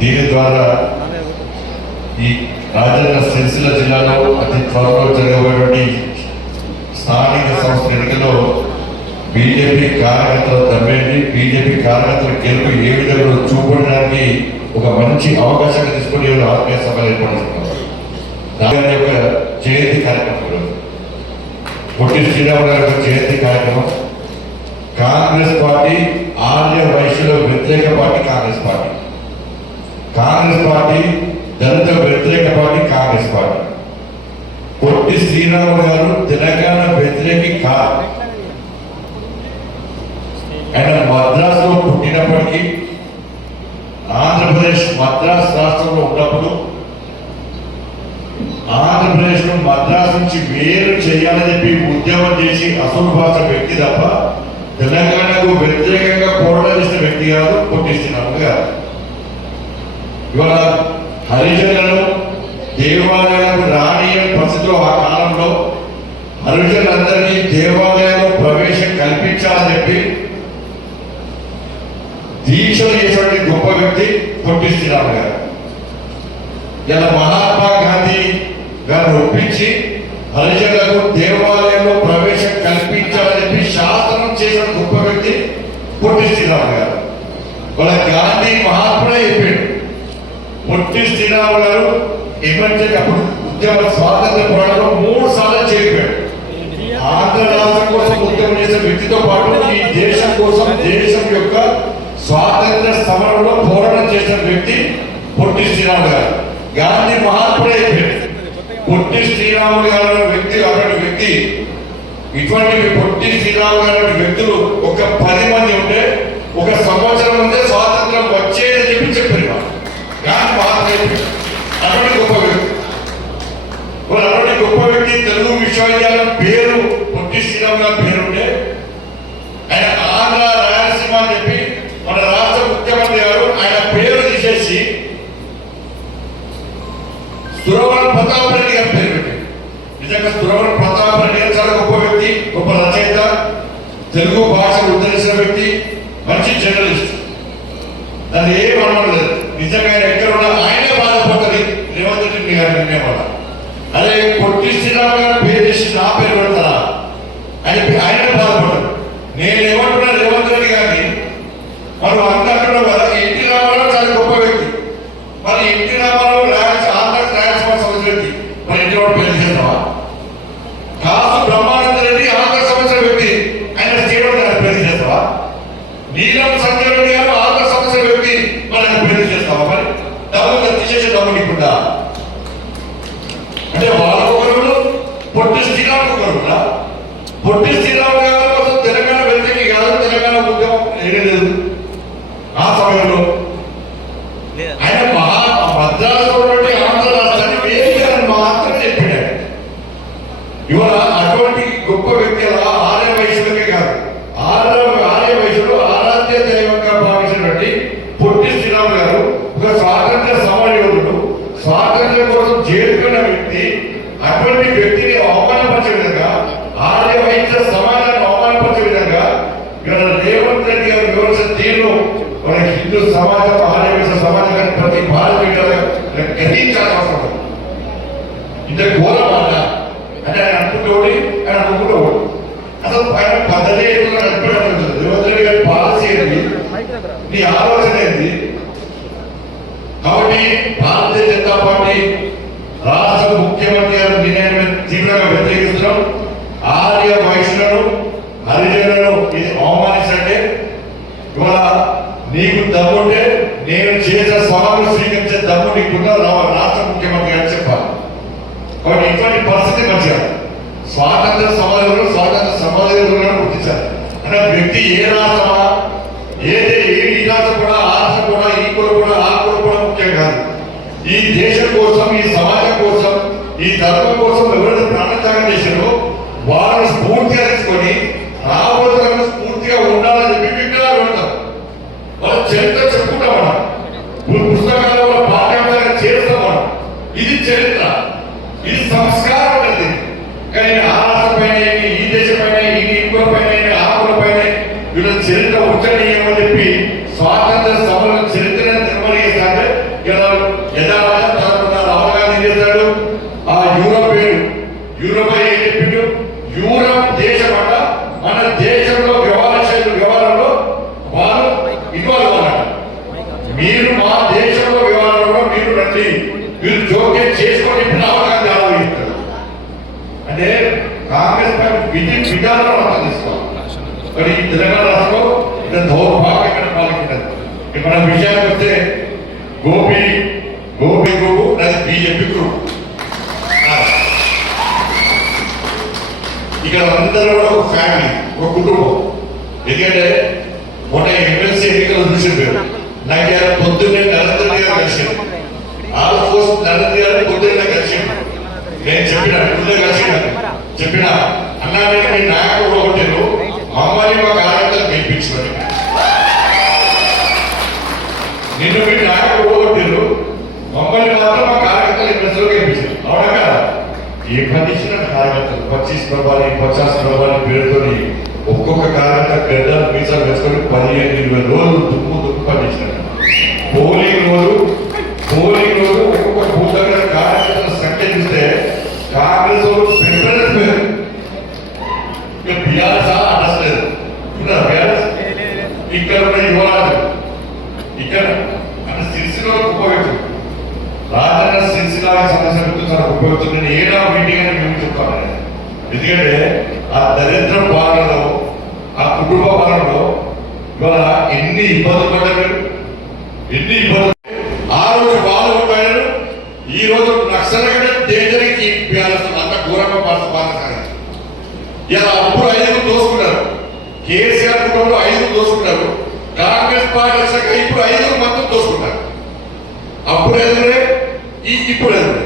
దీని ద్వారా ఈ రాజన్న సిరిసిల్ల జిల్లాలో అతి త్వరలో జరగబోయేటువంటి స్థానిక సంస్థల ఎన్నికల్లో బీజేపీ కార్యకర్తలు దమ్మేంటి బీజేపీ కార్యకర్తల గెలుపు ఏ విధంగా చూపడానికి ఒక మంచి అవకాశాన్ని తీసుకుని ఆత్మీయ సభలు ఏర్పడుతున్నారు. దాని యొక్క జయంతి కార్యక్రమం పొట్టి శ్రీరాములు గారి యొక్క జయంతి కార్యక్రమం. కాంగ్రెస్ పార్టీ ఆర్య వైశ్యుల వ్యతిరేక party Congress party, Congress party Dalit వ్యతిరేక party Congress party. Potti Sriramulu garu Telangana వ్యతిరేకి కాదు. ఆయన మద్రాసులో పుట్టినప్పటికీ ఆంధ్రప్రదేశ్ మద్రాసు రాష్ట్రంలో ఉన్నప్పుడు ఆంధ్రప్రదేశ్ ను మద్రాసు నుంచి వేరు చేయాలని చెప్పి ఉద్యమం చేసి అసలు భాష వ్యక్తి తప్ప తెలంగాణకు వ్యతిరేకంగా పోరాటం చేసిన వ్యక్తి కాదు పొట్టి శ్రీరాములు గారు. ఇవాళ హరిజనులను దేవాలయాలకు రానియని పరిస్థితిలో ఆ కాలంలో హరిజనులందరికీ దేవాలయాల్లో ప్రవేశం కల్పించాలని చెప్పి దీక్షలు చేసినటువంటి గొప్ప వ్యక్తి పొట్టి శ్రీరాములు గారు. ఇలా మహాత్మా గాంధీ గారిని ఒప్పించి హరిజనులకు దేవాలయంలో ప్రవేశం కల్పించాలని చెప్పి శాసనం చేసిన గొప్ప వ్యక్తి పొట్టి శ్రీరాములు గారు. వాళ్ళ గాంధీ మహాత్ముడే చెప్పాడు. పొట్టి శ్రీరాములు గారు ఎమర్జెన్సీ అప్పుడు ఉద్యమ స్వాతంత్ర పోరాటంలో 3 సార్లు చేరిపోయాడు. ఆంధ్ర రాష్ట్రం కోసం ఉద్యమం చేసే వ్యక్తితో పాటు ఈ దేశం కోసం దేశం యొక్క స్వాతంత్ర సమరంలో పోరాటం చేసిన వ్యక్తి పొట్టి శ్రీరాములు గారు. గాంధీ మహాత్ముడే చెప్పాడు. పొట్టి శ్రీరాములు గారు వ్యక్తి అటువంటి వ్యక్తి. ఇటువంటి పొట్టి శ్రీరాములు గారి వ్యక్తులు ఒక 10 మంది ఉంటే 1 సంవత్సరం ముందే స్వాతంత్రం వచ్చేదని చెప్పి చెప్పారు. గాంధీ మహాత్ముడు అటువంటి గొప్ప వ్యక్తి. అటువంటి గొప్ప వ్యక్తి తెలుగు విశ్వవిద్యాలయం పేరు పొట్టి శ్రీరాములు గారి పేరుంటే ఆయన ఆంధ్ర రాయలసీమ అని చెప్పి మన రాష్ట్ర ముఖ్యమంత్రి గారు ఆయన పేరు తీసేసి సురవరం ప్రతాప్ రెడ్డి గారి పేరు పెట్టి. నిజంగా సురవరం ప్రతాప్ రెడ్డి గారు చాలా గొప్ప వ్యక్తి, గొప్ప రచయిత, తెలుగు భాషను ఉద్ధరించిన వ్యక్తి, మంచి జర్నలిస్ట్. దాన్ని ఏం అనలేదు. నిజంగా ఆయన ఎక్కడ ఉన్నా ఆయనే బాధపడుతుంది రేవంత్ రెడ్డి గారి నిర్ణయం వల్ల. అదే పొట్టి శ్రీరాములు గారు పేరు చేసి నా పేరు పెడతారా ఆయనే బాధపడదు. నేను ఏమంటున్నా రేవంత్ రెడ్డి గారిని మనం అంటున్నాం కదా. ఎన్టీ రామారావు చాలా గొప్ప వ్యక్తి. మరి ఎన్టీ రామారావు ఆంధ్ర రాయలసీమ సంవత్సరం వ్యక్తి, మరి ఎన్టీ రావు పేరు చేస్తావా? కాసు బ్రహ్మానంద రెడ్డి ఆంధ్ర సంవత్సరం వ్యక్తి, ఆయన శ్రీరాములు గారి పేరు చేస్తావా? నీలం సంజయ్ రెడ్డి గారు ఆంధ్ర సంవత్సరం వ్యక్తి, మరి ఆయన పేరు చేస్తావా? మరి డబ్బులు తీసేసే డబ్బు నీకుందా? అంటే వాళ్ళకొకరు పొట్టి శ్రీరాములు ఒకరు. పొట్టి శ్రీరాములు గారు కోసం తెలంగాణ వ్యక్తికి కాదు, తెలంగాణ ఉద్యమం లేదు ఆ సమయంలో. ఆయన మద్రాసు ఆంధ్ర రాష్ట్రాన్ని వేయాలని మాత్రం చెప్పాడు. ఇవాళ అటువంటి గొప్ప వ్యక్తి ఆర్య వయసులకే కాదు, ఆర్య వయసులో ఆరాధ్య దైవంగా భావించినటువంటి పొట్టి శ్రీరాములు గారు ఒక స్వాతంత్ర సమరయోధుడు, స్వాతంత్ర్యం కోసం చేరుకున్న వ్యక్తి. అటువంటి వ్యక్తిని అవమానపరిచే విధంగా, ఆర్య వైద్య సమాజాన్ని అవమానపరిచే విధంగా రేవంత్ రెడ్డి గారు వివరించిన తీరును మన హిందూ సమాజం, ఆర్య వైద్య సమాజాన్ని ప్రతి భారతీయుల గ్రహించాల్సిన అవసరం. ఇంత ఘోరం అన్న అంటే ఆయన అనుకుంటోడి, ఆయన అనుకుంటోడు. అసలు ఆయన పద్ధతి రేవంత్ రెడ్డి గారి పాలసీ ఏంటి, నీ ఆలోచన ఏంటి? కాబట్టి భారతీయ జనతా పార్టీ రాష్ట్ర ముఖ్యమంత్రి గారు నిర్ణయాన్ని తీవ్రంగా వ్యతిరేకిస్తున్నాం. ఆర్య వైశ్యులను హరిజనులను ఇది అవమానించండి. ఇవాళ నీకు దమ్ముంటే నేను చేసిన సవాలు స్వీకరించే దమ్ము నీకున్న రాష్ట్ర ముఖ్యమంత్రి గారు చెప్పాలి. కాబట్టి ఇటువంటి పరిస్థితి మంచిగా స్వాతంత్ర సమాజంలో స్వాతంత్ర సమాజంలో గుర్తించాలి. అంటే వ్యక్తి ఏ రాష్ట్రమా, ఈ రాష్ట్రం కూడా, ఆ రాష్ట్రం కూడా, ఈ కులం కూడా, ఆ కులం కూడా ముఖ్యం కాదు. ఈ దేశం కోసం, ఈ సమాజం కోసం, ఈ ధర్మం కోసం ఎవరైతే ప్రాణత్యాగం చేశారో వాళ్ళని స్ఫూర్తిగా తీసుకొని రాబోతులకు స్ఫూర్తిగా ఉండాలని చెప్పి విగ్రహాలు పెడతాం. వాళ్ళ చరిత్ర చెప్పుకుంటాం. మనం పుస్తకాల వల్ల పాఠ్యాంశాలుగా చేస్తాం. మనం ఇది చరిత్ర, ఇది సంస్కారం అనేది. కానీ ఆ రాష్ట్ర పైన, ఈ దేశం పైన, ఈ కుల పైన, ఆ కుల పైన వీళ్ళ చరిత్ర ఉచ్చనీయమని చెప్పి స్వాతంత్ర సమరం చరిత్రను నిర్వహిస్తారంటే ఇక్కడ రాహుల్ గాంధీ చేశాడు. ఆ యూరోప్ ఏం చెప్పిండు? యూరోప్ దేశం అట మన దేశంలో వ్యవహారంలో వారు ఇన్వాల్వ్ అన్నమాట. మీరు మా దేశంలో వ్యవహారంలో మీరు రండి, మీరు జోక్యం చేసుకొని రాహుల్ గాంధీ ఆలోచిస్తారు అంటే కాంగ్రెస్ విధానం అర్థం చేసుకోవాలి. మరి ఈ తెలంగాణ రాష్ట్రంలో దౌర్భాగ్యమైన పాల్గొంటారు. మన విషయానికి వస్తే గోపి గ్రూప్ బీజేపీ గ్రూప్ ఇక్కడ అందరూ కూడా ఒక ఫ్యామిలీ, ఒక కుటుంబం. ఎందుకంటే మొన్న ఎమ్మెల్సీ ఎన్నికలు చూసింది. నాకు పొద్దున్నే నరేంద్ర గారు కలిసింది. ఆల్మోస్ట్ నరేంద్ర గారు పొద్దున్నే కలిసింది. నేను చెప్పిన అన్నా మీ నాయకుడు ఒకటి మమ్మల్ని మా కార్యకర్తలు గెలిపించమని. నిన్ను మీ నాయకుడు ఒకటి మమ్మల్ని మాత్రం మా కార్యకర్తలు ఇంట్లో గెలిపించారు. అవునా కదా? ఏ పండించిన కార్యకర్తలు 25 ప్రభావి 50 ప్రభావి పేరుతో ఒక్కొక్క కార్యకర్త పెద్ద మీసా వేసుకొని 15-20 రోజులు దుమ్ము పండించినారు. పోలింగ్ రోజు ఒక్కొక్క బూత్ దగ్గర కార్యకర్తల సంఖ్య చూస్తే కాంగ్రెస్ ప్రిఫరెన్స్ పేరు బీఆర్ఎస్ అనట్లేదు. బీఆర్ఎస్ ఇక్కడ ఉన్న యువరాజు ఇక్కడ అంటే సిరిసిలో ఉపయోగించు రాజన్న సిరిసిలాగా సమస్య పెడుతున్నారు ఉపయోగించు. నేను ఏడా మీటింగ్ అని మేము చెప్తాను. ఎందుకంటే ఆ దరిద్ర పాలనలో ఆ కుటుంబ పాలనలో ఇవాళ ఎన్ని ఇబ్బందులు పడ్డారు, ఎన్ని ఇబ్బందులు. ఆ రోజు వాళ్ళు ఉంటారు, ఈ రోజు నక్సలగడ డేంజర్కి అంత ఘోరంగా పాల్గొన్నారు. ఇలా అప్పుడు 5 దోసుకున్నారు. కేసీఆర్ కుటుంబంలో 5 దోసుకున్నారు. కాంగ్రెస్ పార్టీ వచ్చాక ఇప్పుడు 5 మొత్తం దోసుకున్నారు. అప్పుడు ఎదురే ఇప్పుడు ఎదురే.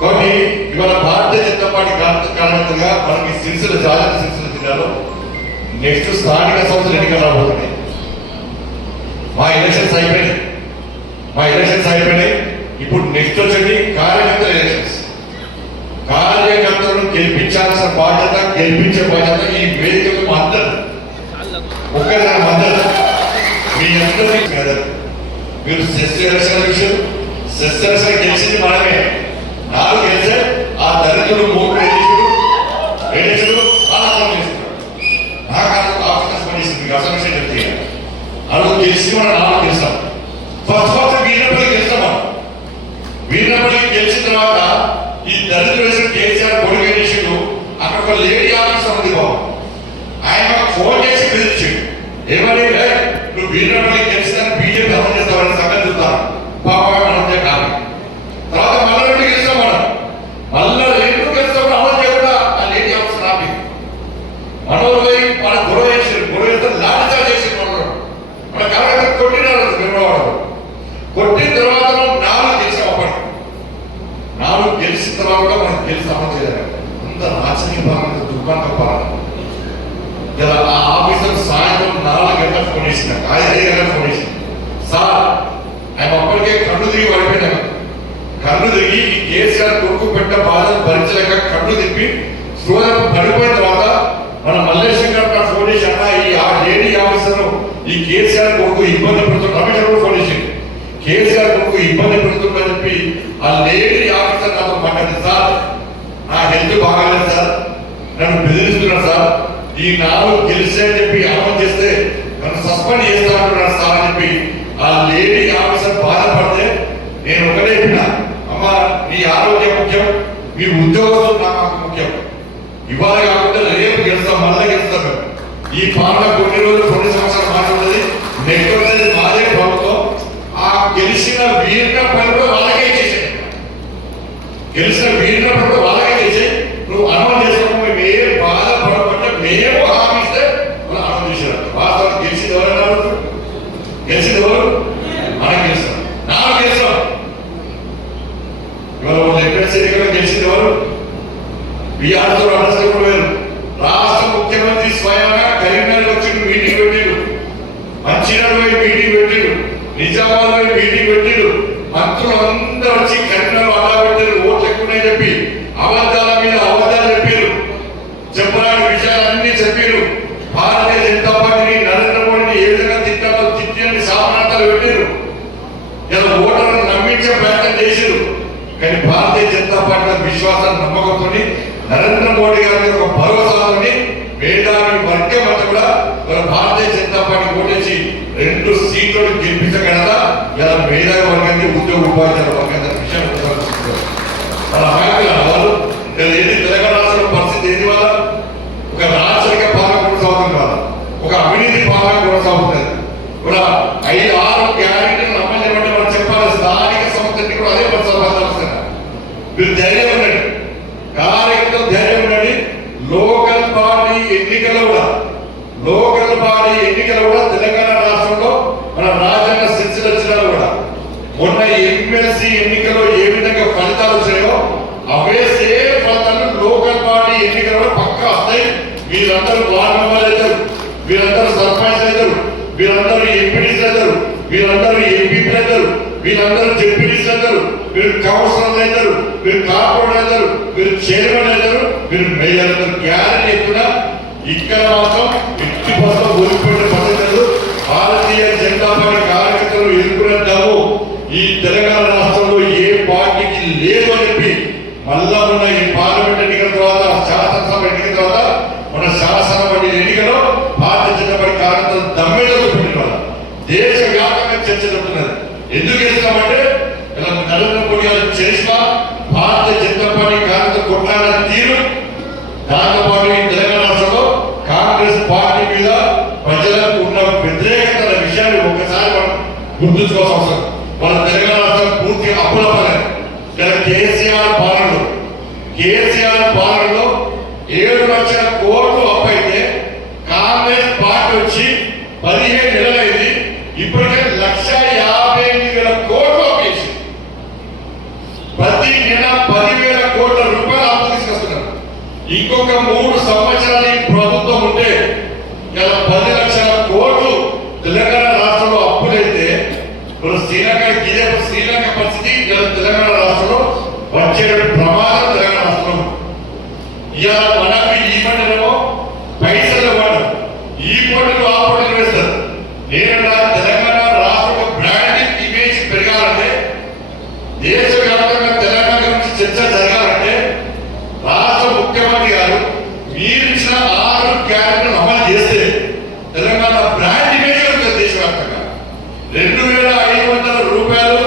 కాబట్టి ఇవాళ భారతీయ జనతా పార్టీ కారణంగా మనకి సిరిసిల్ల జిల్లాలో నెక్స్ట్ స్థానిక సంస్థలు ఎన్నికలు రాబోతున్నాయి. మా ఎలక్షన్స్ అయిపోయినాయి. ఇప్పుడు నెక్స్ట్ వచ్చేది కార్యకర్తల ఎలక్షన్స్. కార్యకర్తలను గెలిపించాల్సిన బాధ్యత, గెలిపించే బాధ్యత ఈ వేదికకు మా అందరు ఒక్కరి మద్దతు మీ అందరినీ కదా. మీరు సెస్ ఎలక్షన్ గెలిచింది మనమే. 4 గెలిచే ఆ దళితులు 3 ఎలక్షన్లు ఆనందం చేస్తున్నారు. నాకు ఆఫీస్ పనిస్తుంది అసలు చెప్తే అడుగు గెలిచి మనం 4 గెలిచాం. ఫస్ట్ వీరినప్పటికీ గెలిచాం. వీరినప్పటికీ గెలిచిన తర్వాత ఈ దళితులు వేసిన కేసీఆర్ కొడుకు చేసిండు. అక్కడ ఒక లేడీ ఆఫీసర్ ఉంది బాబు, ఆయన ఫోన్ చేసి బెదిరించాడు. ఏమని నువ్వు వీరినప్పటికీ గెలిచిందని బీజేపీ అమలు చేస్తామని సంగతి చూస్తాను పాప అంటే కాదు. తర్వాత మళ్ళీ 2 గెలిచాం. మళ్ళీ 2 గెలిచాం అమలు చేయకుండా ఆ లేడీ ఆఫీసర్ ఆపి మనోరు పోయి మన గొడవ చేస్తే లాఠీచార్జ్ చేసి మన కార్యకర్త కొట్టినారు. కొట్టిన తర్వాత 4 గెలిచాం. అప్పటి 4 గెలిచిన తర్వాత కూడా మనకు గెలిచి అమలు చేయాలి. అంత రాజకీయ పాలన, దుర్మార్గ పాలన. ఇలా ఆ ఆఫీసర్ సాయంత్రం 4 గంటలకు ఫోన్ చేసిన, 5 గంటలకు ఫోన్ చేసిన. సార్ ఆయన అప్పటికే కన్ను తిరిగి పడిపోయినా. కన్ను తిరిగి ఈ కేసీఆర్ కొడుకు పెట్ట బాధను భరించలేక కన్ను తిప్పి స్పృహ పడిపోయిన తర్వాత మన మల్లేశ్వరం గారు ఫోన్ చేసి అన్న ఈ లేడీ ఆఫీసర్ ఈ కేసీఆర్ కొడుకు ఇబ్బంది పెడుతున్న రమేష్ కూడా ఫోన్ చేసి కేసీఆర్ కొడుకు ఇబ్బంది పెడుతుందని చెప్పి ఆ లేడీ ఆఫీసర్ నాతో మాట్లాడింది. సార్ నా హెల్త్ బాగాలేదు సార్, నన్ను బెదిరిస్తున్నాడు సార్, ఈ 4 గెలిస్తే అని చెప్పి అమలు చేస్తే నన్ను సస్పెండ్ చేస్తా అంటున్నాడు సార్ అని చెప్పి ఆ లేడీ ఆఫీసర్ బాధపడితే నేను ఒకటే చెప్పిన, అమ్మ నీ ఆరోగ్యం ముఖ్యం, మీ ఉద్యోగస్తులు నాకు ముఖ్యం. ఇవాళ కాకుండా రేపు గెలుస్తాం, మళ్ళీ గెలుస్తాం. ఈ పాలన కొన్ని సంవత్సరాలు మాట్లాడుతుంది. నెక్స్ట్ వచ్చేది మాదే ప్రభుత్వం. ఆ గెలిచిన వీరిన పని కూడా వాళ్ళకే చేసే, గెలిచిన వీరిన పని కూడా వాళ్ళకే చేసే. నువ్వు అమలు చేసుకో, మేము ఏ బాధపడకుండా మేము హామీ ఇస్తే వాళ్ళు అమలు చేశారు. వాస్తవానికి గెలిచింది ఎవరైనా గెలిచింది ఎవరు? మనం గెలుస్తాం. 4 గెలుస్తాం. ఇవాళ ఎక్కడ గెలిచింది ఎవరు? బీఆర్తో రాష్ట్రం వేరు. రాష్ట్ర ముఖ్యమంత్రి స్వయంగా కరీంనగర్ వచ్చి మీటింగ్ పెట్టిరు, మంచిర్యాలలో మీటింగ్ పెట్టిరు, నిజామాబాద్ మీటింగ్ పెట్టిరు. మంత్రులు అందరూ వచ్చి కరీంనగర్ అడ్డా పెట్టారు. ఓట్లు ఎక్కువనే చెప్పి అబద్ధాల మీద అబద్ధాలు చెప్పారు. చెప్పరాని విషయాలన్నీ చెప్పారు. భారతీయ జనతా పార్టీని నరేంద్ర మోడీని ఏ విధంగా తిట్టాలో తిట్టని శాపనార్థాలు పెట్టారు. ఇలా తప్పించే ప్రయత్నం చేశారు. కానీ భారతీయ జనతా పార్టీ విశ్వాసం నమ్మకంతో నరేంద్ర మోడీ గారి ఒక భరోసాతో మేధావి వర్గం అంతా కూడా మన భారతీయ జనతా పార్టీ ఓటేసి 2 సీట్లను గెలిపించగలదా ఇలా మేధావి వర్గాన్ని ఉద్యోగ ఉపాధ్యాయుల వర్గాన్ని విషయం వాళ్ళ వాళ్ళు ఏది తెలంగాణ రాష్ట్రంలో పరిస్థితి ఏది వల్ల ఒక రాజకీయ పాలన కొనసాగుతుంది కాదు, ఒక అవినీతి పాలన కొనసాగుతుంది కూడా. 5-6 గ్యారెంటీలు అమలు చేయమంటే మనం చెప్పాలి. స్థానిక సంస్థకి కూడా అదే పరిస్థితి. మీరు ధైర్యం ఉండండి, కార్యకర్తలు ధైర్యం ఉండండి. లోకల్ బాడీ ఎన్నికలు కూడా తెలంగాణ రాష్ట్రంలో మన రాజ్యాంగ శిక్షణ వచ్చినా కూడా మొన్న ఎమ్మెల్సీ ఎన్నికల్లో ఏ విధంగా ఫలితాలు వచ్చాయో అవే సేమ్ ఫలితాలు లోకల్ బాడీ ఎన్నికల్లో పక్కా వస్తాయి. వీరందరూ వార్డు మెంబర్లు అవుతారు, వీరందరూ సర్పంచ్ అవుతారు, వీరందరూ ఎంపీడీస్ అవుతారు, వీరందరూ ఎంపీపీలు అవుతారు, వీరందరూ జెడ్పీడీస్ అవుతారు, మీరు కౌన్సిలర్లు అవుతారు, మీరు కార్పొరేటర్ అవుతారు, మీరు చైర్మన్ అవుతారు, మీరు మేయర్ అవుతారు. గ్యారెంటీ ఎత్తున ఇక్కడ మాత్రం 50% ఓడిపోయిన పద్ధతులు భారతీయ జనతా పార్టీ కార్యకర్తలు ఎదుర్కొనేద్దాము. ఈ తెలంగాణ రాష్ట్రంలో ఏ పార్టీకి లేదు అని చెప్పి మళ్ళా ఉన్న ఈ పార్లమెంట్ ఎన్నికల తర్వాత, శాసనసభ ఎన్నికల తర్వాత, మన శాసన మండలి ఎన్నికలో భారతీయ జనతా పార్టీ కార్యకర్తలు దమ్మెలో చూపించారు. దేశవ్యాప్తంగా చర్చ జరుగుతున్నది. ఎందుకు చేస్తున్నామంటే ఇలా నరేంద్ర మోడీ గారు చేసిన భారతీయ జనతా పార్టీ కార్యకర్తలు కొట్లాడిన తీరు, దాంతోపాటు ఈ తెలంగాణ రాష్ట్రంలో కాంగ్రెస్ పార్టీ మీద ప్రజలకు ఉన్న వ్యతిరేకత విషయాన్ని ఒక్కసారి మనం గుర్తుంచుకోవాల్సిన అవసరం. వాళ్ళ తెలంగాణ రాష్ట్రం పూర్తి అప్పుల పాలన. కేసీఆర్ పాలనలో 7 లక్షల కోట్లు అప్పు అయితే కాంగ్రెస్ పార్టీ వచ్చి 15 నెలలైంది. ఇప్పటికే 1,50,000 కోట్లు అప్పు చేసి ప్రతి నెల 10,000 కోట్ల రూపాయలు అప్పు తీసుకొస్తున్నారు. ఇంకొక 3 సంవత్సరాలు ఈ ప్రభుత్వం ఉంటే ఇలా 10 లక్షల కోట్లు తెలంగాణ రాష్ట్రంలో అప్పులైతే శ్రీలంక పరిస్థితి తెలంగాణ రాష్ట్రంలో వచ్చే ప్రమాదం తెలంగాణ రాష్ట్రంలో. ఇవాళ మనకు ఈ పంటలో పైసలు ఇవ్వడం, ఈ పంటలు ఆ పంటలు వేస్తారు. నేను తెలంగాణ రాష్ట్ర బ్రాండింగ్ ఇమేజ్ పెరగాలంటే, దేశవ్యాప్తంగా తెలంగాణ గురించి చర్చ జరగాలంటే రాష్ట్ర ముఖ్యమంత్రి గారు మీరు ఇచ్చిన 6 గ్యారెంటీలను అమలు చేస్తే తెలంగాణ బ్రాండ్ ఇమేజ్ ఉంటుంది దేశవ్యాప్తంగా. 2,500 రూపాయలు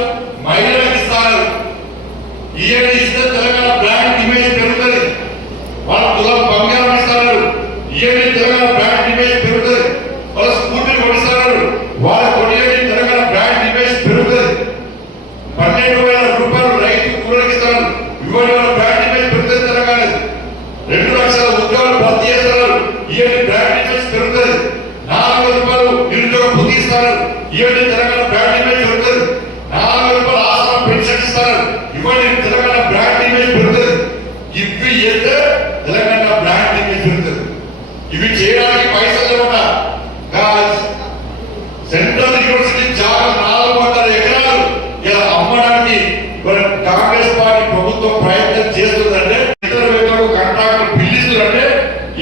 మహిళలకు ఇస్తారు. ఇస్తే తెలంగాణ బ్రాండ్ ఇమేజ్ పెరుగుతుంది. వాళ్ళ తులం బంగారం ఇస్తారు. తెలంగాణ బ్రాండ్ ఇమేజ్ పెరుగుతుంది. వాళ్ళ స్కూటీలు కొనిస్తారు. వాళ్ళ కొనియండి తెలంగాణ బ్రాండ్ ఇమేజ్ పెరుగుతుంది. 12,000 రూపాయలు రైతు కూరకి ఇస్తారు. ఇవ్వని వాళ్ళ బ్రాండ్ ఇమేజ్ పెరుగుతుంది. తెలంగాణ 2 లక్షల ఉద్యోగాలు భర్తీ చేస్తున్నారు. బ్రాండ్ ఇమేజ్ పెరుగుతుంది. 4,000 రూపాయలు నిరుద్యోగ భృతి ఇస్తారు. తెలంగాణ బ్రాండ్ ఇమేజ్ పెరుగుతుంది. 4,000 రూపాయలు ఆసరా పెన్షన్ ఇస్తారు. ఇవ్వండి తెలంగాణ బ్రాండ్ ఇమేజ్ పెరుగుతుంది. ఇవి అయితే తెలంగాణ బ్రాండ్ ఇమేజ్ పెరుగుతుంది. ఇవి చేయడానికి పైసలు ఇవ్వట సెంట్రల్ యూనివర్సిటీ జాగా 400 ఎకరాలు ఇలా అమ్మడానికి కాంగ్రెస్ పార్టీ ప్రభుత్వం ప్రయత్నం చేస్తుందంటే, ఇతర వ్యక్తులకు కాంట్రాక్టులు పిల్లిస్తుందంటే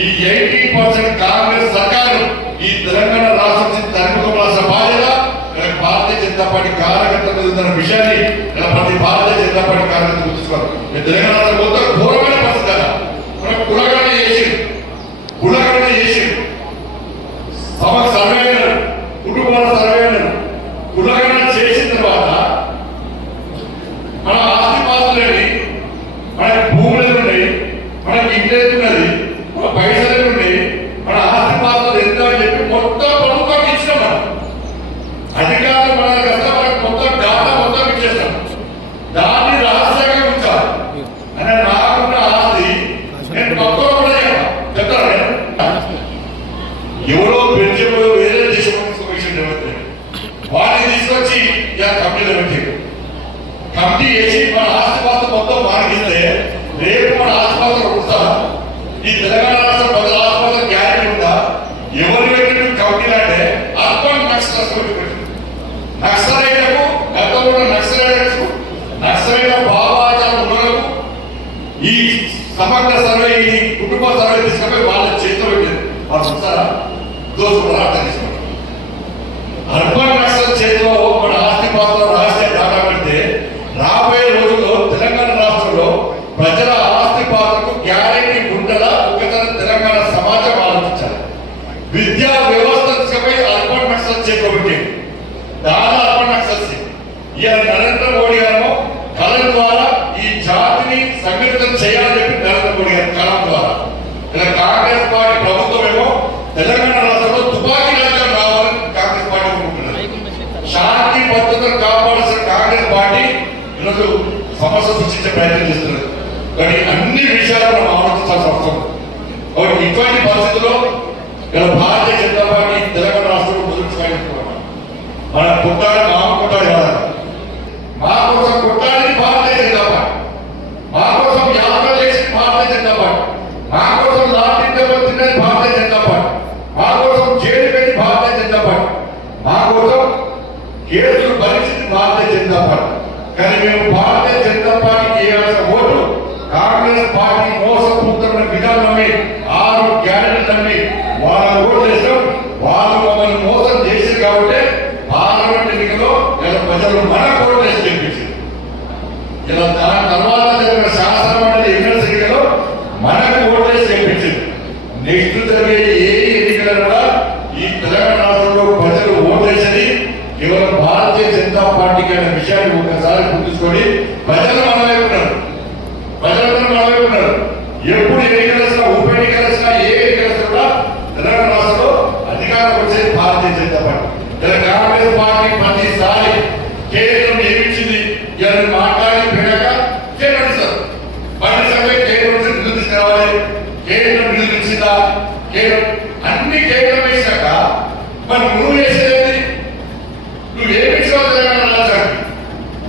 ఈ 80% కాంగ్రెస్ సర్కారు ఈ తెలంగాణ రాష్ట్రం తరపుకోవాల్సిన బాధ్యత భారతీయ జనతా పార్టీ కార్యకర్తలు ఉందన్న విషయాన్ని ప్రతి భారతీయ జనతా పార్టీ కార్యకర్తలు గుర్తుంచుకోవాలి. తెలంగాణ రాష్ట్రం మొత్తం ఘోరమైన పరిస్థితి. మనం కులగణన చేసి సర్వే అయినారు, కుటుంబాల సర్వే అయినారు. కులగణన చేసిన తర్వాత మన ఆస్తిపాస్తులేని, మనకి భూములు ఉన్నాయి, మనకి ఇంటి ఉన్నది, మన పైసలు ఉన్నాయి, మన ఆస్తిపాస్తులు ఎంత అని చెప్పి మొత్తం ప్రభుత్వం ఇచ్చినాం. మనం అధికారులు మనకి వస్తే మనకి మొత్తం డాటా మొత్తం ఇచ్చేస్తాం. దాన్ని రహస్యంగా ఉంచాలి. అంటే నాకున్న ఆస్తి నేను మొత్తం కూడా చెప్తాను. ఎవరో పెంచబో వేరే దేశం వాటిని తీసుకొచ్చి కమిటీలో పెట్టారు. కమిటీ చేసి మన ఆస్తిపాస్తులు మొత్తం వాడికిస్తే రేపు మన ఆస్తిపాస్తులు ఉంటుందా? ఈ తెలంగాణ రాష్ట్రం ప్రజల ఆస్తిపాస్తులు గ్యారెంటీ ఉందా? ఎవరు పెట్టిన కమిటీలు అంటే అర్బన్ నక్సలైట్లకు గతంలో నక్సలైట్ భావాచారం ఉన్నలకు ఈ సమగ్ర సర్వే, ఈ కుటుంబ సర్వే తీసుకపోయి వాళ్ళ చేతిలో పెట్టారు. వాళ్ళు చూస్తారా? దోషులు అర్థం చేసుకోండి. అర్బన్ నక్సల్ చేతిలో మన ఆస్తిపాస్తుల రహస్య డాటా పెడితే ఇవాళ నరేంద్ర మోడీ గారు కళల ద్వారా ఈ జాతిని సంఘటితం చేయాలని చెప్పి నరేంద్ర మోడీ గారు కళ ద్వారా ఇలా కాంగ్రెస్ పార్టీ ప్రభుత్వం ఏమో తెలంగాణ రాష్ట్రంలో తుపాకీ రాజ్యం రావాలని కాంగ్రెస్ పార్టీ అనుకుంటున్నారు. శాంతి భద్రతను కాపాడాల్సిన కాంగ్రెస్ పార్టీ ఈరోజు సమస్య సృష్టించే ప్రయత్నం చేస్తున్నారు. కానీ అన్ని విషయాలు మనం ఆలోచించాల్సిన అవసరం. కాబట్టి ఇటువంటి పరిస్థితుల్లో ఇలా భారతీయ జనతా పార్టీ తెలంగాణ రాష్ట్రంలో ముందుకు సాగిస్తున్నాం. మన కొట్టాలి మా కొట్టాలి కాదు, మా కోసం కొట్టాలి భారతీయ జనతా పార్టీ, మా కోసం యాత్ర చేసి భారతీయ జనతా పార్టీ, మా కోసం లాభించబడుతున్నది భారతీయ జనతా పార్టీ, మా కోసం జైలు పెట్టి భారతీయ జనతా పార్టీ, మా కోసం కేసులు భరించింది భారతీయ జనతా పార్టీ. కానీ మేము భారతీయ జనతా పార్టీకి వేయాల్సిన ఓటు కాంగ్రెస్ పార్టీ మోసపూరితమైన విధానాన్ని 6 గ్యారెంటీలన్నీ వాళ్ళ ఓటు చేస్తాం. వాళ్ళు మమ్మల్ని మోసం చేశారు కాబట్టి పార్లమెంట్ ఎన్నికల్లో ఇలా ప్రజలు మన ఓటు వేసి గెలిపించారు. ఇలా దాని తర్వాత జరిగిన శాసన మండలి ఎమ్మెల్సీ ఎన్నికల్లో మనకు ఓటు వేసి గెలిపించారు. నెక్స్ట్ జరిగే ఏ ఎన్నికలు కూడా ఈ తెలంగాణ రాష్ట్రంలో ప్రజలు ఓటు వేసేది కేవలం భారతీయ జనతా పార్టీకి అనే విషయాన్ని ఒకసారి గుర్తుంచుకొని ప్రజలు మన వైపు ఉన్నారు, ప్రజలందరూ మన వైపు ఉన్నారు. ఎప్పుడు ఎన్నికలు వచ్చినా, ఉప ఎన్నికలు వచ్చినా, ఏ ఎన్నికలు వచ్చినా కూడా తెలంగాణ రాష్ట్రంలో అధికారం వచ్చేది Bharatiya Janata party. Congress party ప్రతిసారి కేంద్రం ఏమిచ్చింది ఇవన్నీ మాట్లాడి పోయాక కేంద్రం ఇస్తారు. పనిసంపై కేంద్రం నుంచి నిధులు తీసుకురావాలి, కేంద్రం నిధులు ఇచ్చిందా, కేంద్రం అన్ని కేంద్రం వేసాక మరి నువ్వు వేసేది నువ్వేమిచ్చావు తెలంగాణ రాష్ట్రానికి?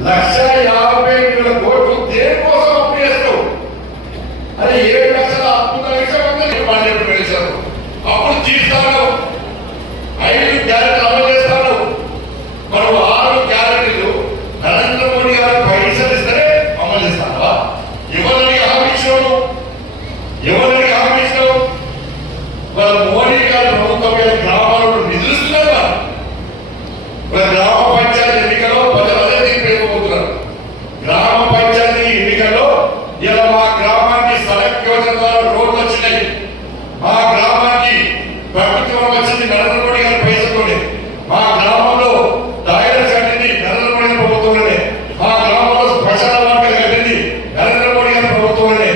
1,50,000 కోట్లు దేనికోసం అప్పు చేస్తావు? అరే 7 లక్షల అప్పు వాళ్ళు వేశారు, అప్పుడు తీస్తాను. 5 గ్యారెంటీలు అమలు చేస్తాను. మనం 6 గ్యారెంటీలు నరేంద్ర మోడీ గారు పైసలు ఇస్తేనే అమలు చేస్తావా? ఎవరిని హామీ ఇచ్చినావు? ఎవరిని హామీ ఇచ్చినావు? వాళ్ళ మోడీ గారి ప్రభుత్వం మీద గ్రామాలను నిధులుస్తున్నారు. గ్రామ పంచాయతీ ఎన్నికల్లో ప్రజలు అదే తీర్పిపోతున్నారు. గ్రామ పంచాయతీ ఎన్నికల్లో ఇలా మా గ్రామానికి సడక్ యోజన ద్వారా రోడ్లు వచ్చినాయి, మా గ్రామానికి ప్రభుత్వం వచ్చింది నరేంద్ర మోడీ గారి పైసలతోనే, మా గ్రామంలో టాయిలెట్స్ కట్టింది నరేంద్ర మోడీ గారి ప్రభుత్వంలోనే, మా గ్రామంలో శ్మశాన వాటిక కట్టింది నరేంద్ర మోడీ గారి ప్రభుత్వంలోనే,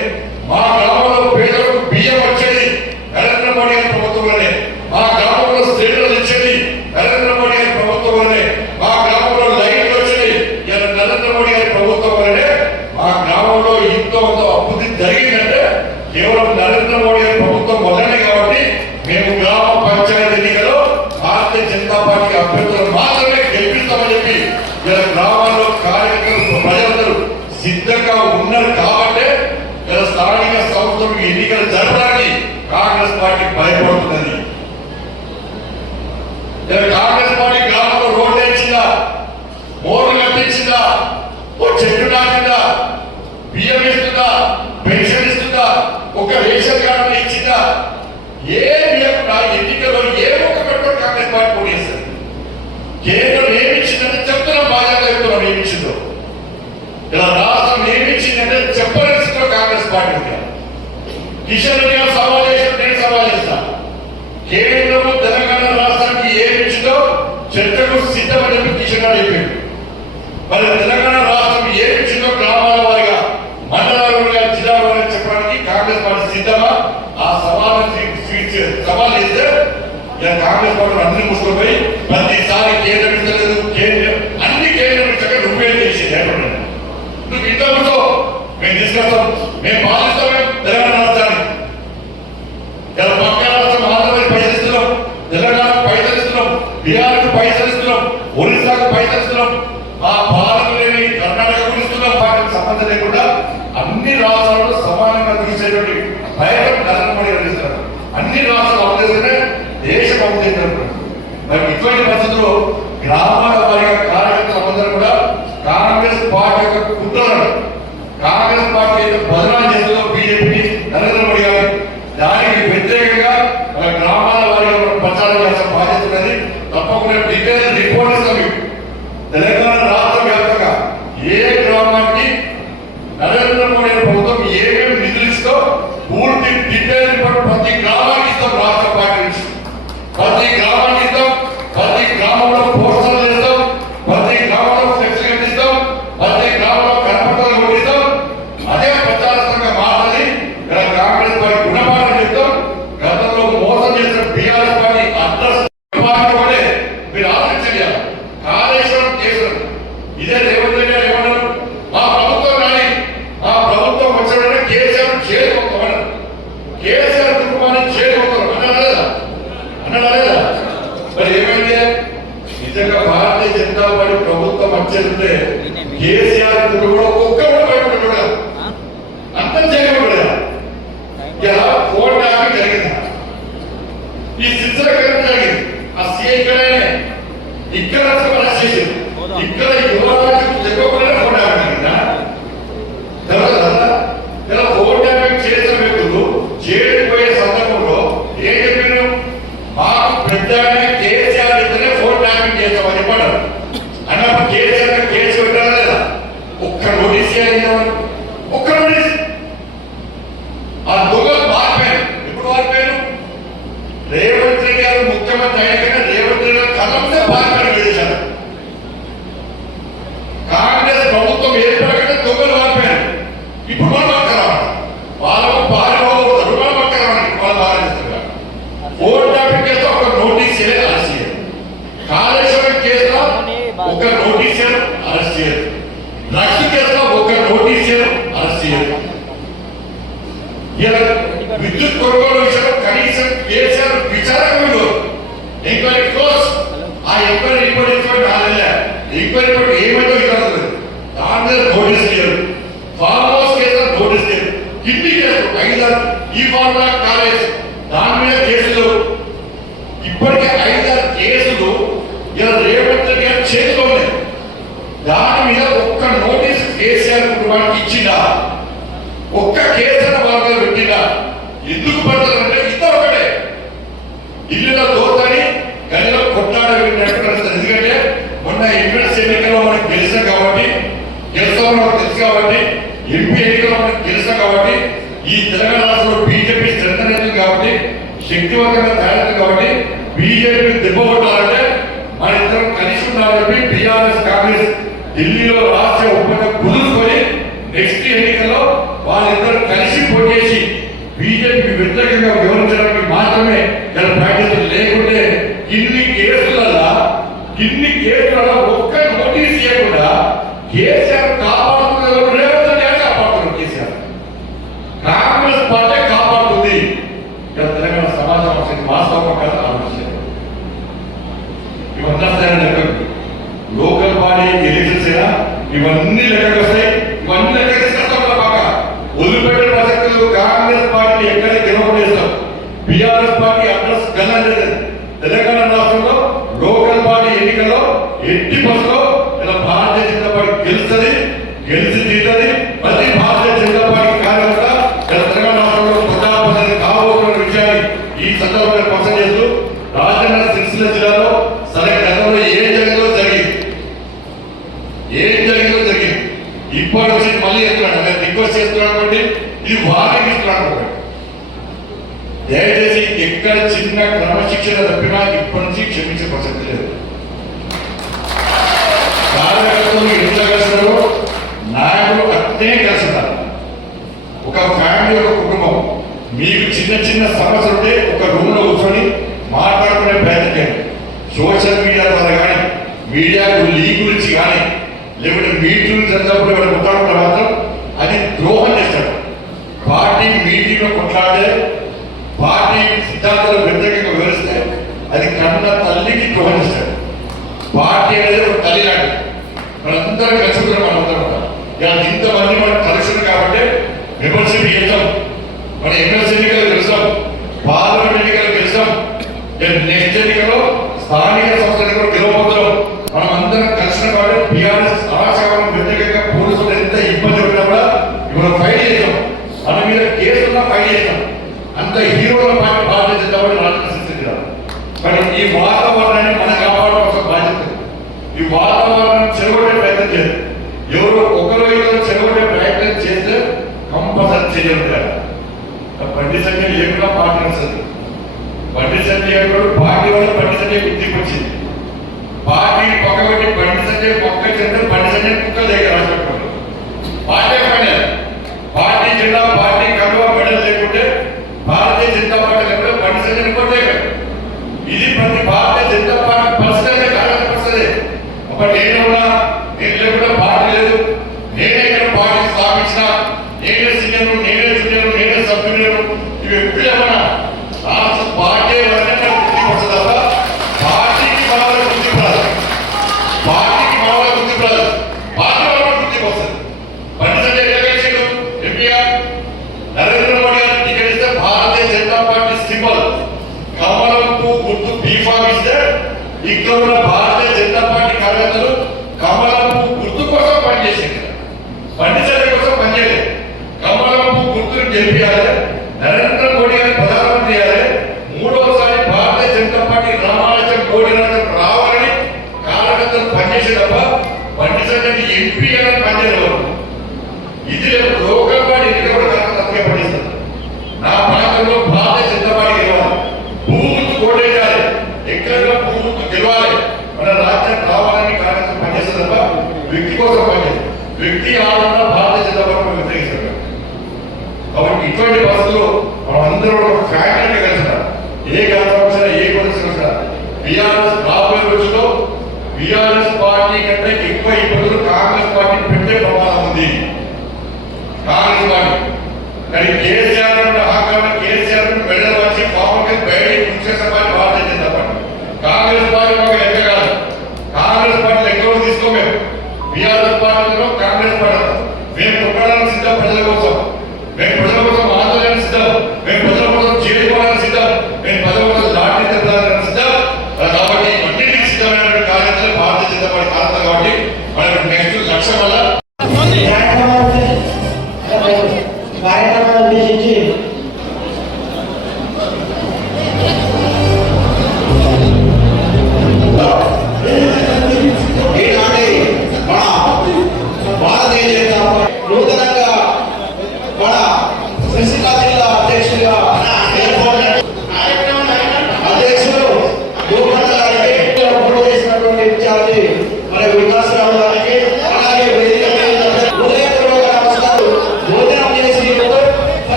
మా గ్రామంలో పేదలకు బియ్యం వచ్చేది నరేంద్ర మోడీ గారి ప్రభుత్వంలోనే, మా గ్రామంలో స్త్రీలు ఇచ్చేది నరేంద్ర మోడీ గారి ప్రభుత్వంలోనే, మా గ్రామంలో లైట్లు వచ్చేది నరేంద్ర మోడీ గారి ప్రభుత్వంలోనే. మా గ్రామంలో ఇంతో అభివృద్ధి జరిగిందంటే కేవలం నరేంద్ర మోడీ గారి ప్రభుత్వం వల్లనే. కాబట్టి మేము గ్రామ పంచాయతీ ఎన్నికల్లో భారతీయ జనతా పార్టీ అభ్యర్థులను మాత్రమే గెలిపిస్తామని చెప్పి ఇలా గ్రామాల్లో కార్యకర్తలు ప్రజలందరూ సిద్ధంగా ఉన్నారు. కాబట్టి ఇలా స్థానిక సంస్థలకు ఎన్నికలు జరపడానికి కాంగ్రెస్ పార్టీ భయపడుతున్నది. కాంగ్రెస్ పార్టీ గ్రామంలో రోడ్లు వేయించిందా, మోర్లు కట్టించిందా, ఓ చెట్టు నాటిందా, బియ్యం ఇస్తుందా, పెన్షన్ ఇస్తుందా, ఒక రేషన్ కార్డు ఇచ్చిందా? ఏమి ఎన్నికల్లో ఏ ఒక్క పెట్టుబడి కాంగ్రెస్ పార్టీ పోటీ చేస్తారు. కేంద్రం ఏమిచ్చిందంటే చెప్తున్నాం, బాగా చెప్తున్నాం ఏమిచ్చిందో. ఇలా రాష్ట్రం ఏమిచ్చిందంటే చెప్పలేని స్థితిలో కాంగ్రెస్ పార్టీ ఉంది. కిషన్ రెడ్డి గారు సవాల్ చేసిన, నేను సవాల్ చేస్తా. కేంద్రము తెలంగాణ రాష్ట్రానికి ఏమిచ్చిందో చర్చకు సిద్ధమని చెప్పి కిషన్ గారు చెప్పాడు. మరి తెలంగాణ రాష్ట్రం ఏమిచ్చిందో గ్రామాల వారిగా, మండలాల వారిగా, జిల్లాల వారిగా చెప్పడానికి కాంగ్రెస్ పార్టీ సిద్ధమా? ఆ సవాల్ చేస్తే కాంగ్రెస్ పార్టీ అన్ని ముసుకుపోయి ప్రతిసారి కేంద్రం ఇస్తలేదు, కేంద్రం అన్ని కేంద్రం ఇచ్చాక నువ్వే చేసేది. నువ్వు ఇంతకుతో మేము తీసుకొస్తాం, మేము పాలిస్తాం తెలంగాణ రాష్ట్రాన్ని. ఇలా పక్క రాష్ట్రం ఆంధ్రప్రదేశ్ పైసలు ఇస్తున్నాం, తెలంగాణకు పైసలు ఇస్తున్నాం, బీహార్కు పైసలు ఇస్తున్నాం, ఒరిస్సాకు పైసలు ఇస్తున్నాం, మా పాలకులేని కర్ణాటకకు ఇస్తున్నాం. వాటికి సంబంధం లేకుండా అన్ని రాష్ట్రాల్లో సమానంగా తీసేటువంటి ప్రయత్నం నరేంద్ర మోడీ గారు చేస్తున్నారు. అన్ని రాష్ట్రాలు అమలు చేస్తేనే దేశం అమలు చేస్తున్నారు. మరి ఇటువంటి పరిస్థితుల్లో గ్రామాల వారిగా కార్యకర్తలు అందరూ కూడా కాంగ్రెస్ పార్టీ యొక్క కుట్రలను, కాంగ్రెస్ పార్టీ యొక్క బదనాలు చేస్తుందో బీజేపీ నరేంద్ర మోడీ గారు, దానికి వ్యతిరేకంగా మన గ్రామాల వారిగా ప్రచారం చేసిన బాధ్యత ఉన్నది. తప్పకుండా డీటెయిల్ రిపోర్ట్ ఇస్తాం. తెలంగాణ రాష్ట్ర వ్యాప్తంగా ఏ గ్రామానికి నరేంద్ర మోడీ ప్రభుత్వం ఏమేమి నిధులు ఇస్తో పూర్తి డీటెయిల్ రిపోర్ట్ ప్రతి గ్రామానికి ఇస్తాం. రాష్ట్ర పార్టీ నుంచి ప్రతి గ్రామానికి ఇస్తాం. ప్రతి గ్రామంలో పోస్టర్లు చేస్తాం. ప్రతి గ్రామంలో ఫ్లెక్సీ ఇదే రేవంత్ రెడ్డి గారు ఏమన్నారు, మా ప్రభుత్వం రాని, మా ప్రభుత్వం వచ్చాడంటే కేసీఆర్ చేయకపోతామని, కేసీఆర్ కుటుంబాన్ని చేయకపోతారు అన్నాడా లేదా? మరి ఏమైంది? నిజంగా భారతీయ జనతా పార్టీ ప్రభుత్వం వచ్చేస్తే కేసీఆర్ కుటుంబంలో ఒక్క కూడా భయపడకూడదు, అర్థం చేయకూడదు. ఇలా ఫోన్ ట్యాపింగ్ జరిగింది, ఈ శిక్షణ జరిగింది, ఆ సీఐ ఇక్కడనే ఇక్కడ అరెస్ట్ చేసింది, ఇక్కడ యువరాజుకు చెప్పకుండా ఫోన్ ట్యాపింగ్ జరిగిందా? తర్వాత ఇలా ఫోన్ ట్యాపింగ్ చేసిన వ్యక్తులు జైలుకు పోయే సందర్భంలో ఏం చెప్పారు, మాకు పెద్ద కేసీఆర్ ఇద్దరే ఫోన్ ట్యాపింగ్ చేస్తామని చెప్పాడు. అన్నప్పుడు కేసీఆర్ కేసు పెట్టారా లేదా? ఒక్క నోటీస్ చేయాలి, ఒక్క నోటీస్. ఆ దొంగలు మారిపోయారు. ఎప్పుడు మారిపోయారు? రేవంత్ రెడ్డి గారు ముఖ్యమంత్రి అయిన రేవంత్ రెడ్డి గారు కలంతో మారిపోయారు విదేశాలు. కాంగ్రెస్ ప్రభుత్వం ఏర్పడగానే దొంగలు మారిపోయారు. ఇప్పుడు మనం పక్కరావాలి, వాళ్ళకు భారీ బాగుంటారు, మనం పక్కరావాలి, వాళ్ళు భారతిస్తున్నారు. ఫోన్ ట్యాపింగ్ కేసులో ఒక నోటీస్ చేయలేదు, అరెస్ట్ చేయరు. కాళేశ్వరం కేసులో ఒక నోటీస్ చేయరు, అరెస్ట్ చేయరు. డ్రగ్స్ కేసులో ఒక నోటీస్ చేయరు, అరెస్ట్ చేయరు. ఇలా విద్యుత్ కొనుగోలు విషయంలో కనీసం కేసీఆర్ విచారణ ఎంక్వైరీ క్లోజ్. ఆ ఎంక్వైరీ రిపోర్ట్ ఇచ్చుకోండి, ఎంక్వైరీ రిపోర్ట్ ఏమైందో ఇవ్వదు, దాని మీద నోటీస్ చేయరు. ఫార్మ్ హౌస్ కేసు నోటీస్ చేయరు. కిడ్నీ కేసు 5 ఈ ఫార్ములా కాలేజ్ దాని మీద కేసులు, ఇప్పటికే 5 కేసులు ఇలా రేవంత్ రెడ్డి గారి చేతిలో ఉన్నాయి. దాని మీద ఒక్క నోటీస్ కేసీఆర్ కుటుంబానికి ఇచ్చిందా? ఒక్క కేసును వాళ్ళ మీద పెట్టిందా? ఎందుకు పడతారంటే ఇద్దరు ఒకటే, ఇల్లులో దోతని గదిలో కొట్లాడ నడుపుతారు. ఎందుకంటే మొన్న ఎంపీఎస్ ఎన్నికల్లో మనకు గెలిచాం కాబట్టి, గెలుస్తామని మనకు తెలుసు కాబట్టి, ఎంపీ ఎన్నికల్లో మనకు గెలిచాం కాబట్టి, ఈ తెలంగాణ రాష్ట్రంలో బీజేపీ స్ట్రెంత్ అవుతుంది కాబట్టి, శక్తివంతంగా తయారవుతుంది కాబట్టి, బీజేపీ దెబ్బ కొట్టాలంటే మన ఇద్దరం కలిసి ఉండాలని చెప్పి టీఆర్ఎస్ కాంగ్రెస్ ఢిల్లీలో రాష్ట్ర ఒప్పందం కుదుర్చుకొని నెక్స్ట్ ఎన్నికల్లో వాళ్ళిద్దరు కలిసి పోటీ చేసి బీజేపీ వ్యతిరేకంగా వివరించడానికి మాత్రమే ఇలా ప్రాక్టీస్. లేకుంటే ఇన్ని కేసులలో ఒక్క నోటీస్ ఇవ్వకుండా కేసీఆర్ కాపాడుతున్నారు, రేవంత్ రెడ్డి గారు కాపాడుతున్నారు. కేసీఆర్ కాంగ్రెస్ పార్టీ కాపాడుతుంది. ఇలా తెలంగాణ సమాజం వాస్తవం కదా ఆలోచించారు. ఇవన్నీ లెక్కలు, లోకల్ బాడీ ఎలక్షన్స్ అయినా ఇవన్నీ లెక్కలు వస్తాయి. ఇవన్నీ లెక్క తీసుకొస్తాం బాగా వదిలిపెట్టిన ప్రసక్తులు. కాంగ్రెస్ పార్టీ ఎక్కడ గెలవలేస్తాం, బీఆర్ఎస్ పార్టీ అడ్రస్ గెలలేదు. తెలంగాణ రాష్ట్రంలో లోకల్ బాడీ ఎన్నికల్లో 80% ఇలా భారతీయ జనతా పార్టీ గెలుస్తుంది, గెలిచి తీరుతుంది. ప్రతి భారతీయ జనతా పార్టీ కార్యకర్త ఇలా తెలంగాణ రాష్ట్రంలో ప్రజాప్రతినిధి కాబోతున్న విషయాన్ని ఈ సందర్భంగా స్పష్టం చేస్తూ, రాజన్న సిరిసిల్ల జిల్లాలో సరే గతంలో ఏం జరిగిందో జరిగింది. ఇప్పటి నుంచి మళ్ళీ చెప్తున్నాను, నేను రిక్వెస్ట్ చేస్తున్నాను అండి, ఇది వారికి ఇస్తున్నాను. దయచేసి ఎక్కడ చిన్న క్రమశిక్షణ తప్పినా ఇప్పటి నుంచి క్షమించే ప్రసక్తి లేదు. కార్యకర్తలు ఎంత కలిసినారో నాయకులు అట్నే కలిసినారు. ఒక ఫ్యామిలీ, ఒక కుటుంబం, మీకు చిన్న సమస్యలు ఉంటే ఒక రూమ్ లో కూర్చొని మాట్లాడుకునే ప్రయత్నం చేయండి. సోషల్ మీడియా ద్వారా కానీ, మీడియాకు లీక్ గురించి కానీ, లేకుంటే మీటింగ్ జరిగినప్పుడు కొట్లాడుకుంటే మాత్రం అది ద్రోహం చేస్తాడు. పార్టీ మీటింగ్ లో కొట్లాడే, పార్టీ సిద్ధాంతాలు వ్యతిరేకంగా వివరిస్తే అది కన్న తల్లికి ద్రోహం చేస్తాడు. పార్టీ అనేది ఒక తల్లి లాంటి, మనందరం కలిసి కూడా మనం అందరం ఉంటాం. ఇలా ఇంతమంది మనం కలిసి కాబట్టి మెంబర్షిప్ చేస్తాం, మన ఎమ్మెల్సీ ఎన్నికలు గెలుస్తాం, పార్లమెంట్ ఎన్నికలు గెలుస్తాం, నెక్స్ట్ ఎన్నికల్లో స్థానిక సంస్థ ఎన్నికలు గెలవబోతున్నాం. మనం అందరం కలిసిన కాబట్టి బీఆర్ఎస్ ఆశావరం వ్యతిరేకంగా పోలీసులు ఎంత ఇబ్బంది పెట్టినా కూడా ఇప్పుడు ఫైట్ చేస్తాం, మన మీద కేసుల్లో ఫైట్ చేస్తాం. అంత హీరోల పార్టీ భారతీయ జనతా పార్టీ రాష్ట్ర సృష్టించారు. కానీ ఈ వాతావరణాన్ని మనం కాపాడవలసిన బాధ్యత. ఈ వాతావరణాన్ని చెరగొట్టే ప్రయత్నం చేయాలి. ఎవరో ఒకరు ఇద్దరు చెరగొట్టే ప్రయత్నం చేస్తే కంపల్సరీ చేయాలి. బండి సంజయ్ లేకుండా పార్టీ వస్తుంది. బండి సంజయ్ పార్టీ వల్ల బండి సంజయ్ గుర్తింపు వచ్చింది. పార్టీ పక్కబట్టి బండి సంజయ్ పక్క చెందిన బండి సంజయ్ కుక్క దగ్గర రాసిపెట్టుకోండి. పార్టీ ఫైనల్, పార్టీ జెండా, పార్టీ కడువ మెడల్ లేకుంటే భారతీయ జనతా పార్టీ లేకుంటే బండి సంజయ్ కొట్టే. ఇది ప్రతి భారతీయ జనతా పార్టీ పరిస్థితి కార్యకర్త పరిస్థితి. అప్పుడు నేను లేకుండా ఇక్కడ ఉన్న భారతీయ జనతా పార్టీ కార్యకర్తలు కమలం పువ్వు గుర్తు కోసం పనిచేసింది, బండి సంజయ్ కోసం పనిచేయలేదు. కమలం పువ్వు గుర్తును గెలిపించాలి, నరేంద్ర మోడీ గారిని ప్రధానమంత్రి చేయాలి, మూడవసారి భారతీయ జనతా పార్టీ రామారాజ్యం కోడిరాజం రావాలని కార్యకర్తలు పనిచేసే తప్ప బండి సంజయ్ ఎంపీ అని పనిచేయలేదు. ఇది లోకల్ పార్టీ ఎన్నిక కూడా కార్యకర్తలకే పనిచేస్తుంది. నా ప్రాంతంలో భారతీయ జనతా పార్టీ గెలవాలి, పువ్వు గుర్తు కోటేయాలి, ఎక్కడ పువ్వు గుర్తు గెలవాలి, మన రాజ్యం రావాలని కార్యకర్తలు పనిచేస్తుంది తప్ప వ్యక్తి కోసం పనిచేస్తుంది. వ్యక్తి ఆధారంగా భారతీయ జనతా పార్టీ వ్యతిరేకిస్తారు. కాబట్టి ఇటువంటి పరిస్థితుల్లో మనం అందరూ ఒక ఫ్యాక్టరీని కలిసినారు. ఏ గవర్నమెంట్ ఏ పరిస్థితి బీఆర్ఎస్ రాబోయే రోజుల్లో బీఆర్ఎస్ పార్టీ కంటే ఎక్కువ